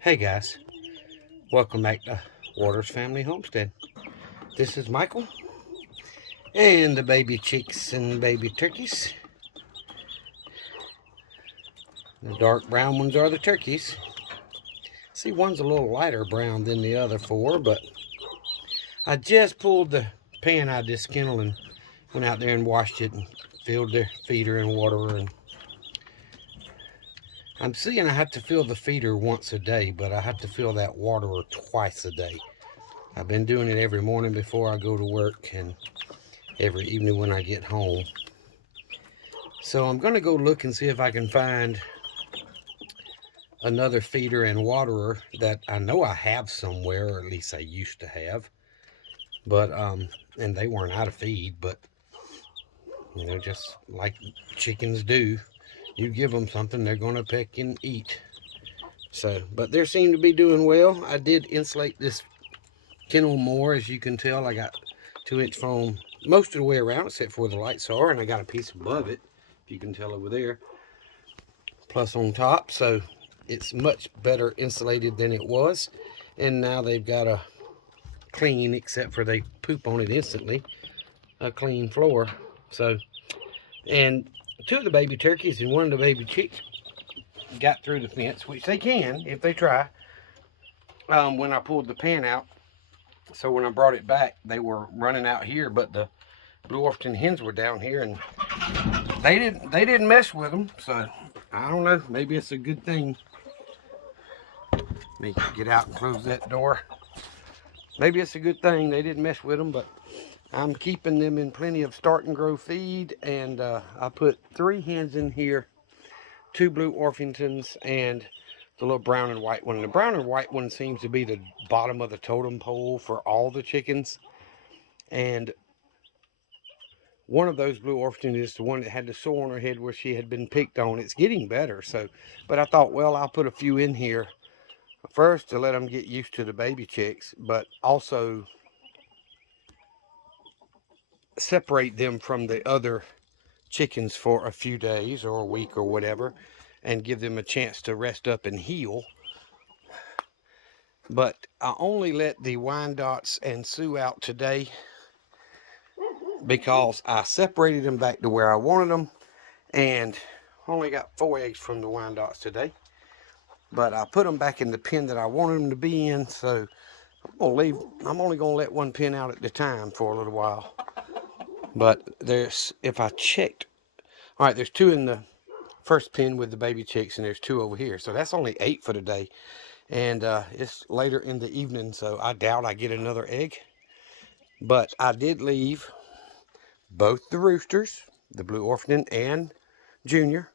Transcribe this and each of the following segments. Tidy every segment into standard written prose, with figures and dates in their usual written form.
Hey guys, welcome back to Waters Family Homestead. This is Michael and the baby chicks and baby turkeys. The dark brown ones are the turkeys. See, one's a little lighter brown than the other four, but I just pulled the pan out of this kennel and went out there and washed it and filled their feeder and water. And I'm seeing I have to fill the feeder once a day, but I have to fill that water twice a day. I've been doing it every morning before I go to work and every evening when I get home. So I'm going to go look and see if I can find another feeder and waterer that I know I have somewhere, or at least I used to have. But, and they weren't out of feed, but, just like chickens do, you give them something, they're going to peck and eat. So, but they seem to be doing well. I did insulate this kennel more, as you can tell. I got 2-inch foam most of the way around, except for where the lights are, and I got a piece above it, if you can tell over there, plus on top. So it's much better insulated than it was. And now they've got a clean, except for they poop on it instantly, a clean floor. So, and 2 of the baby turkeys and 1 of the baby chicks got through the fence, which they can if they try, when I pulled the pan out. So when I brought it back, they were running out here, but the Blue Orpington hens were down here, and they didn't mess with them. So I don't know, maybe it's a good thing. Let me get out and close that door. Maybe it's a good thing they didn't mess with them, but I'm keeping them in plenty of start and grow feed, and I put 3 hens in here, 2 Blue Orpingtons, and the little brown and white one. The brown and white one seems to be the bottom of the totem pole for all the chickens, and one of those Blue Orpingtons is the one that had the sore on her head where she had been picked on. It's getting better, so, but I thought, well, I'll put a few in here first to let them get used to the baby chicks, but also separate them from the other chickens for a few days or a week or whatever, and give them a chance to rest up and heal. But I only let the Wyandottes and Sioux out today because I separated them back to where I wanted them, and only got 4 eggs from the Wyandottes today. But I put them back in the pen that I wanted them to be in, so I'm only gonna let 1 pen out at a time for a little while. But if I checked, all right, there's 2 in the first pen with the baby chicks, and there's 2 over here, so that's only 8 for today. And it's later in the evening, so I doubt I get another egg. But I did leave both the roosters, the Blue Orpington and Junior,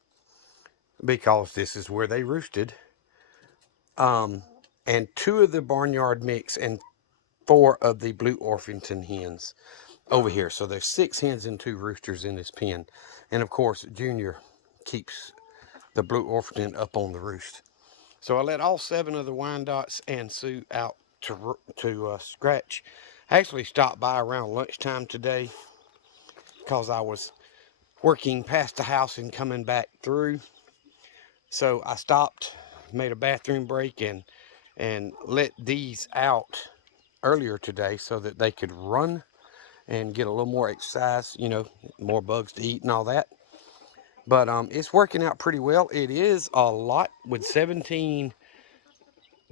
because this is where they roosted, and 2 of the barnyard mix and 4 of the Blue Orpington hens over here. So there's 6 hens and 2 roosters in this pen. And of course, Junior keeps the Blue Orpington up on the roost. So I let all 7 of the Wyandottes and Sioux out to scratch. I actually stopped by around lunchtime today because I was working past the house and coming back through. So I stopped, made a bathroom break, and let these out earlier today so that they could run and get a little more exercise, more bugs to eat and all that. But it's working out pretty well. It is a lot with 17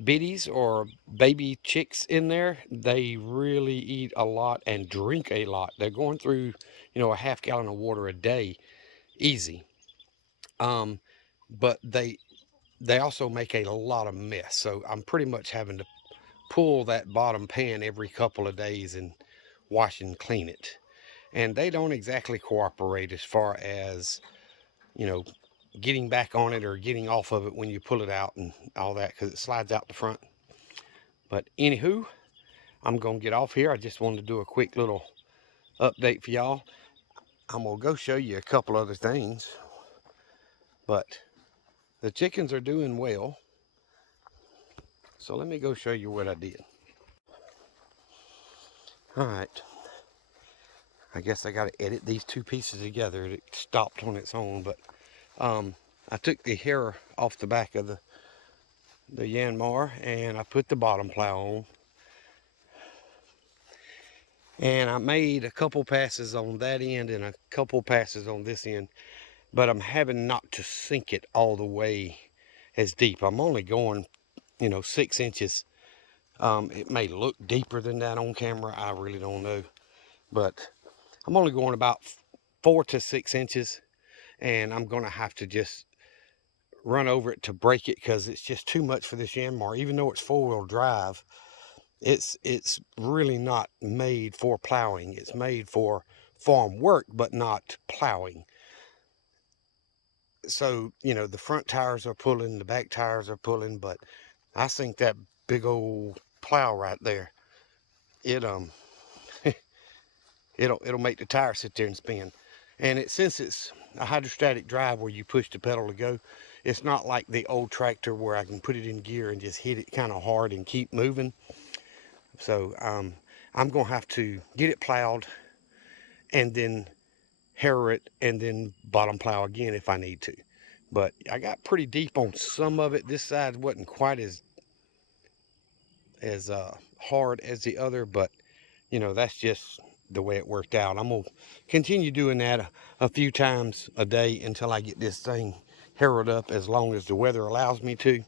biddies or baby chicks in there. They really eat a lot and drink a lot. They're going through, a half gallon of water a day, easy. But they also make a lot of mess. So I'm pretty much having to pull that bottom pan every couple of days and wash and clean it. And they don't exactly cooperate as far as, getting back on it or getting off of it when you pull it out and all that, because it slides out the front. But anywho, I'm going to get off here. I just wanted to do a quick little update for y'all. I'm going to go show you a couple other things. But the chickens are doing well. So let me go show you what I did. All right. I guess I got to edit these 2 pieces together. It stopped on its own, but I took the hair off the back of the the Yanmar, and I put the bottom plow on. And I made a couple passes on that end and a couple passes on this end, but I'm having not to sink it all the way as deep. I'm only going, 6 inches. It may look deeper than that on camera. I really don't know, but I'm only going about 4 to 6 inches, and I'm going to have to just run over it to break it because it's just too much for this Yanmar. Even though it's four-wheel drive, it's really not made for plowing. It's made for farm work, but not plowing. So, the front tires are pulling, the back tires are pulling, but I think that big old plow right there, it it'll make the tire sit there and spin. And since it's a hydrostatic drive where you push the pedal to go, it's not like the old tractor where I can put it in gear and just hit it kind of hard and keep moving. So I'm gonna have to get it plowed and then harrow it and then bottom plow again if I need to. But I got pretty deep on some of it. This side wasn't quite as hard as the other, but that's just the way it worked out. I'm gonna continue doing that a few times a day until I get this thing harrowed up, as long as the weather allows me to.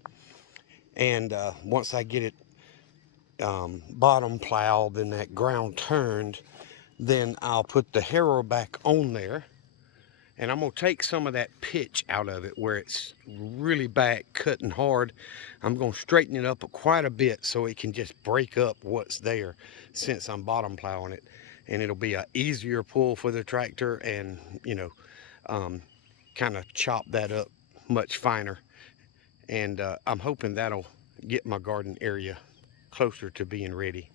And once I get it bottom plowed and that ground turned, then I'll put the harrow back on there, and I'm gonna take some of that pitch out of it where it's really back cutting hard. I'm gonna straighten it up quite a bit so it can just break up what's there, since I'm bottom plowing it, and it'll be a easier pull for the tractor, and kind of chop that up much finer. And I'm hoping that'll get my garden area closer to being ready.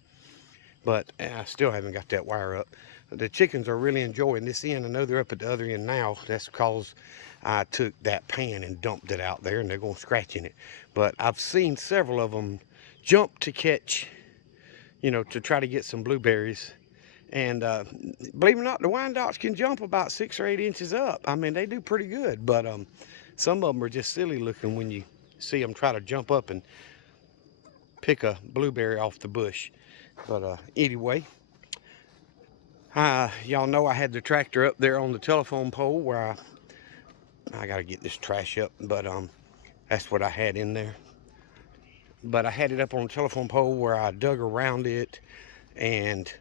But I still haven't got that wire up. The chickens are really enjoying this end. I know they're up at the other end now. That's because I took that pan and dumped it out there, and they're going to scratch in it. But I've seen several of them jump to catch, to try to get some blueberries. And believe it or not, the Wyandottes can jump about 6 or 8 inches up. I mean, they do pretty good. But some of them are just silly looking when you see them try to jump up and pick a blueberry off the bush. But anyway, y'all know I had the tractor up there on the telephone pole where I got to get this trash up, but that's what I had in there. But I had it up on the telephone pole where I dug around it and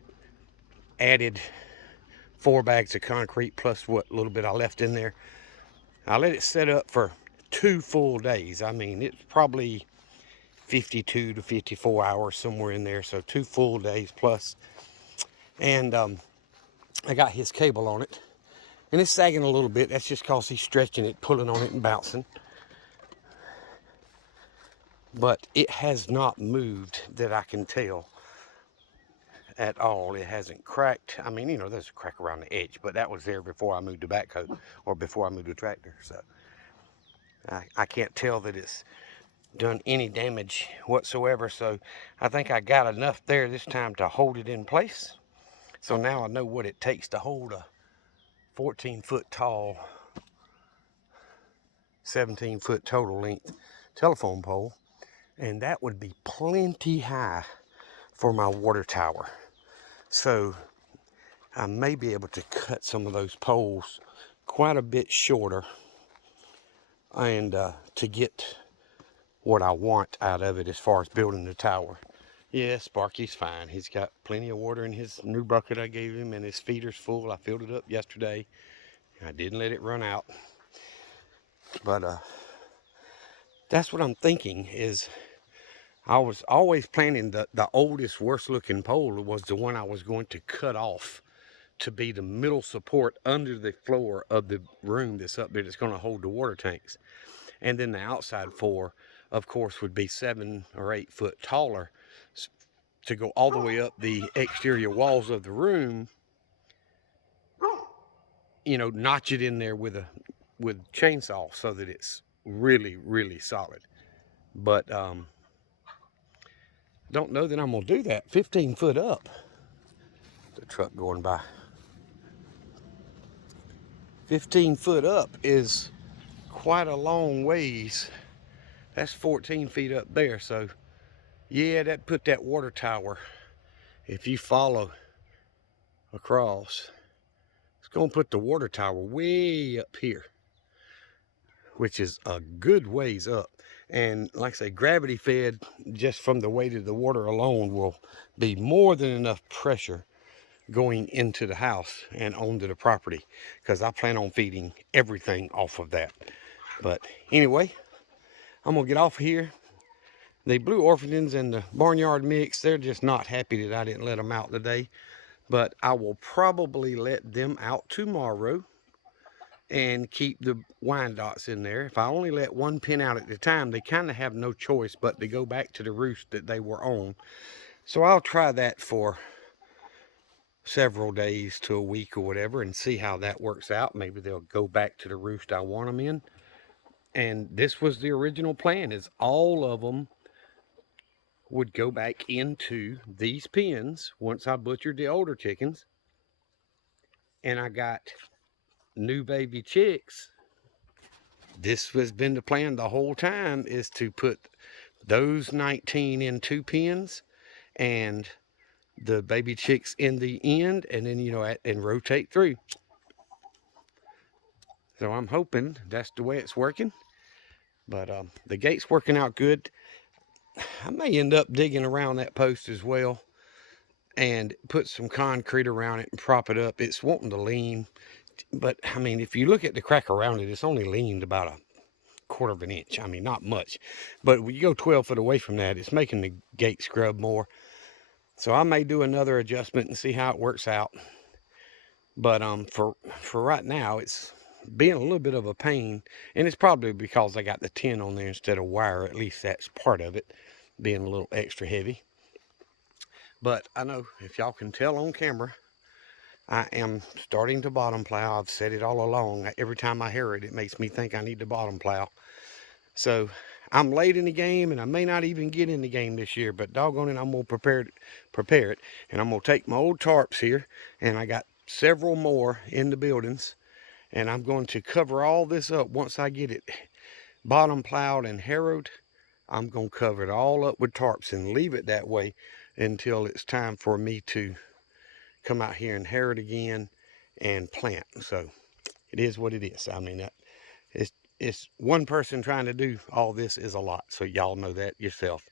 added 4 bags of concrete plus what little bit I left in there. I let it set up for 2 full days. I mean, it's probably 52 to 54 hours, somewhere in there. So 2 full days plus. And I got his cable on it, and it's sagging a little bit. That's just because he's stretching it, pulling on it and bouncing. But it has not moved that I can tell at all. It hasn't cracked. I mean, there's a crack around the edge, but that was there before I moved the backhoe, or before I moved the tractor. So I can't tell that it's done any damage whatsoever. So I think I got enough there this time to hold it in place. So now I know what it takes to hold a 14-foot tall, 17-foot total length telephone pole, and that would be plenty high for my water tower. So I may be able to cut some of those poles quite a bit shorter, and to get what I want out of it as far as building the tower. Yeah, Sparky's fine. He's got plenty of water in his new bucket I gave him, and his feeder's full. I filled it up yesterday. I didn't let it run out. But that's what I'm thinking is, I was always planning the oldest, worst looking pole was the one I was going to cut off to be the middle support under the floor of the room that's up there that's going to hold the water tanks. And then the outside 4, of course, would be 7 or 8 foot taller to go all the way up the exterior walls of the room, notch it in there with chainsaw so that it's really, really solid. But don't know that I'm gonna do that. 15 foot up. The truck going by. 15 foot up is quite a long ways. That's 14 feet up there. So yeah, that put that water tower, if you follow across, it's going to put the water tower way up here, which is a good ways up. And like I say, gravity fed, just from the weight of the water alone, will be more than enough pressure going into the house and onto the property, because I plan on feeding everything off of that. But anyway, I'm gonna get off here. The blue orphans and the barnyard mix, they're just not happy that I didn't let them out today, but I will probably let them out tomorrow and keep the Wyandottes in there. If I only let one pen out at a time, they kind of have no choice but to go back to the roost that they were on. So I'll try that for several days to a week or whatever and see how that works out. Maybe they'll go back to the roost I want them in. And this was the original plan, is all of them would go back into these pens once I butchered the older chickens and I got new baby chicks. This has been the plan the whole time, is to put those 19 in 2 pens and the baby chicks in the end, and then, you know, and rotate through. So I'm hoping that's the way it's working. But the gate's working out good. I may end up digging around that post as well and put some concrete around it and prop it up. It's wanting to lean, but I mean, if you look at the crack around it, it's only leaned about a 1/4 of an inch. I mean, not much, but when you go 12 foot away from that, it's making the gate scrub more. So I may do another adjustment and see how it works out. But for right now, it's being a little bit of a pain, and it's probably because I got the tin on there instead of wire. At least that's part of it, being a little extra heavy. But I know, if y'all can tell on camera, I am starting to bottom plow. I've said it all along. Every time I hear it, it makes me think I need to bottom plow. So I'm late in the game, and I may not even get in the game this year, but doggone it, I'm going to prepare it. And I'm going to take my old tarps here, and I got several more in the buildings, and I'm going to cover all this up. Once I get it bottom plowed and harrowed, I'm going to cover it all up with tarps and leave it that way until it's time for me to come out here and harrow it again and plant. So it is what it is. I mean, it's one person trying to do all this is a lot, so y'all know that yourself.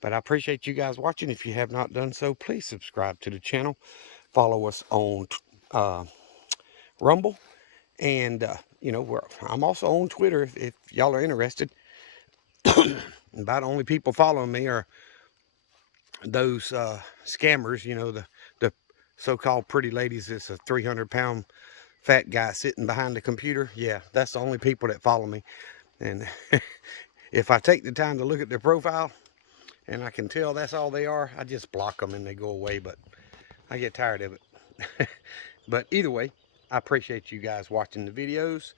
But I appreciate you guys watching. If you have not done so, please subscribe to the channel. Follow us on Rumble, and you know, I'm also on Twitter if y'all are interested. About the only people following me are those scammers, you know, the so-called pretty ladies. It's a 300-pound fat guy sitting behind the computer. Yeah, that's the only people that follow me. And if I take the time to look at their profile and I can tell that's all they are, I just block them and they go away. But I get tired of it. But either way, I appreciate you guys watching the videos.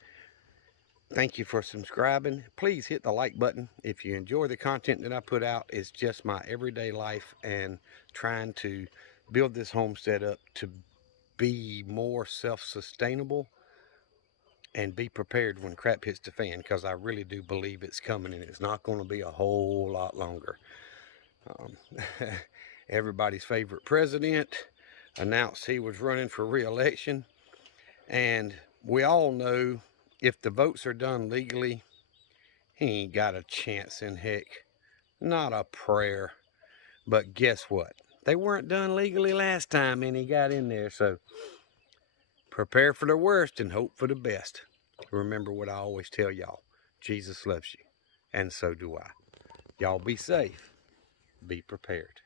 Thank you for subscribing. Please hit the like button if you enjoy the content that I put out. It's just my everyday life and trying to build this homestead up to be more self-sustainable and be prepared when crap hits the fan, because I really do believe it's coming, and it's not going to be a whole lot longer. Everybody's favorite president announced he was running for re-election, and we all know if the votes are done legally, he ain't got a chance in heck. Not a prayer. But guess what? They weren't done legally last time and he got in there. So prepare for the worst and hope for the best. Remember what I always tell y'all. Jesus loves you. And so do I. Y'all be safe. Be prepared.